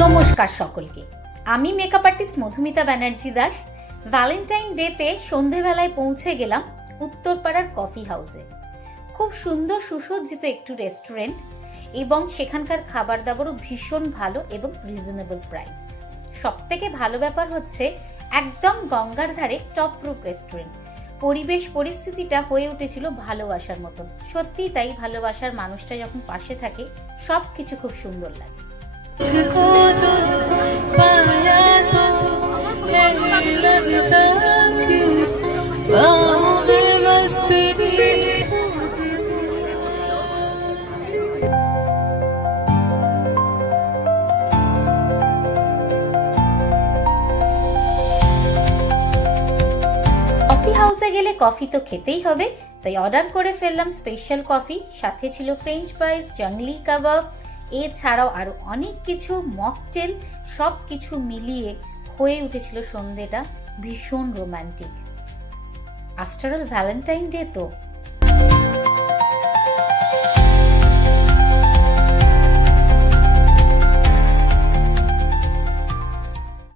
নমস্কার সকলকে, আমি makeup artist Madhumita Banerjee Das. Valentine ডেতে সন্ধেবেলায় পৌঁছে গেলাম উত্তরপাড়ার কফি হাউসে। খুব সুন্দর সুসজ্জিত একটু রেস্টুরেন্ট এবং সেখানকার খাবার দাবারও ভীষণ ভালো এবং রিজনেবল প্রাইস। সব থেকে ভালো ব্যাপার হচ্ছে একদম গঙ্গার ধারে টপ রুফ রেস্টুরেন্ট। পরিবেশ পরিস্থিতিটা হয়ে উঠেছিল ভালোবাসার মতন। সত্যিই তাই, ভালোবাসার মানুষটা যখন পাশে থাকে সব কিছু খুব সুন্দর লাগে। কফি হাউসে গেলে কফি তো খেতেই হবে, তাই অর্ডার করে ফেললাম স্পেশাল কফি। সাথে ছিল ফ্রেঞ্চ ফ্রাইস, জংলি কাবাব, এছাড়াও আরো অনেক কিছু, মকটেল। সব কিছু মিলিয়ে হয়ে উঠেছিল সন্ধ্যেটা ভীষণ romantic. After all Valentine day তো